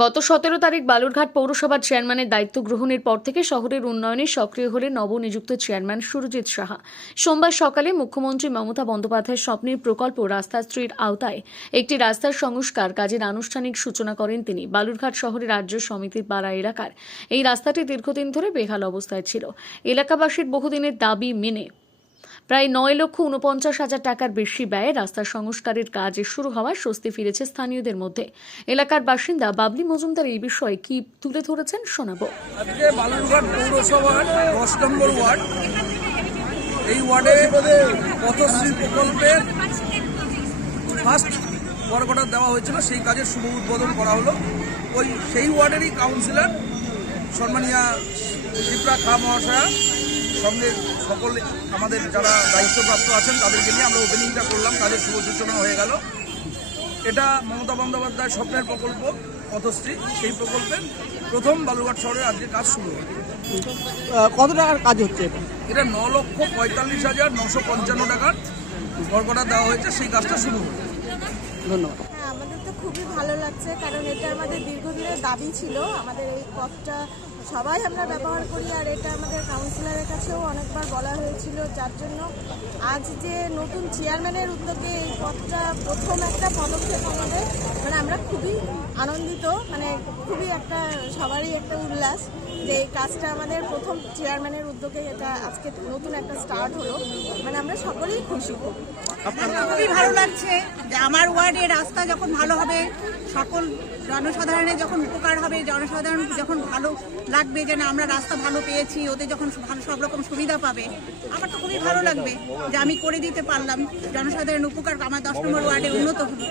গত 17 তারিখ বালুরঘাট পৌরসভার চেয়ারম্যানের দায়িত্ব গ্রহণের পর থেকে শহরের উন্নয়নে সক্রিয় হলেন নবনিযুক্ত চেয়ারম্যান সুরজিৎ সাহা। সোমবার সকালে মুখ্যমন্ত্রী মমতা বন্দ্যোপাধ্যায়ের স্বপ্নের প্রকল্প রাস্তাশ্রীর আওতায় একটি রাস্তার সংস্কার কাজের আনুষ্ঠানিক সূচনা করেন তিনি। বালুরঘাট শহরের রাজ্য সমিতির পাড়া এলাকার এই রাস্তাটি দীর্ঘদিন ধরে বেহাল অবস্থায় ছিল। এলাকাবাসীর বহুদিনের দাবি মেনে প্রায় 9,49,000 টাকার বেশি ব্যয়ে রাস্তা সংস্কারের কাজ শুরু হওয়ায় স্বস্তি ফিরেছে স্থানীয়দের মধ্যে। এলাকার বাসিন্দা বাবলি মজুমদার এই বিষয়ে কি তুলে ধরেছেন শোনাবো। আজকে বালুরঘাট পৌরসভার 10 নম্বর ওয়ার্ড, এই ওয়ার্ডে পথশ্রী প্রকল্পের ফার্স্ট ওয়ার্ক অর্ডার দেওয়া হয়েছিল, সেই কাজের শুভ উদ্বোধন করা হলো। সেই ওয়ার্ডেরই কাউন্সিলর সম্মানীয়া শিপ্রা খা মহাশয়া সঙ্গে সকল আমাদের যারা দায়িত্বপ্রাপ্ত আছেন তাদেরকে নিয়ে আমরা ওপেনিংটা করলাম, কাজের শুভ সূচনা হয়ে গেল। এটা মমতা বন্দ্যোপাধ্যায়ের স্বপ্নের প্রকল্প পথশ্রী, সেই প্রকল্পের প্রথম বালুরঘাট শহরে আজকে কাজ শুরু হয়। কত টাকার কাজ হচ্ছে এটা 9,45,955 টাকার ওয়ার্ক অর্ডার দেওয়া হয়েছে, সেই কাজটা শুরু হয়। ধন্যবাদ। হ্যাঁ, আমাদের তো খুবই ভালো লাগছে, কারণ এটা আমাদের দীর্ঘদিনের দাবি ছিল। আমাদের এই পথটা সবাই আমরা ব্যবহার করি, আর এটা আমাদের কাউন্সিলরের কাছেও অনেকবার বলা হয়েছিল, যার জন্য আজ যে নতুন চেয়ারম্যানের উদ্যোগে এই পথটা প্রথম একটা পদক্ষেপ আমাদের, মানে আমরা খুবই আনন্দিত, মানে খুবই একটা সবারই একটা উল্লাস যে এই কাজটা আমাদের প্রথম চেয়ারম্যানের উদ্যোগে এটা আজকে নতুন একটা স্টার্ট হলো, মানে আমরা সকলেই খুশি। খুবই ভালো লাগছে যে আমার ওয়ার্ডে রাস্তা যখন ভালো হবে, সকল জনসাধারণের যখন উপকার হবে, জনসাধারণ যখন ভালো লাগবে যে না আমরা রাস্তা ভালো পেয়েছি, ওদের যখন ভালো সব রকম সুবিধা পাবে, আমার তো খুবই ভালো লাগবে যে আমি করে দিতে পারলাম, জনসাধারণ উপকার আমার 10 নম্বর ওয়ার্ডে উন্নত হবে।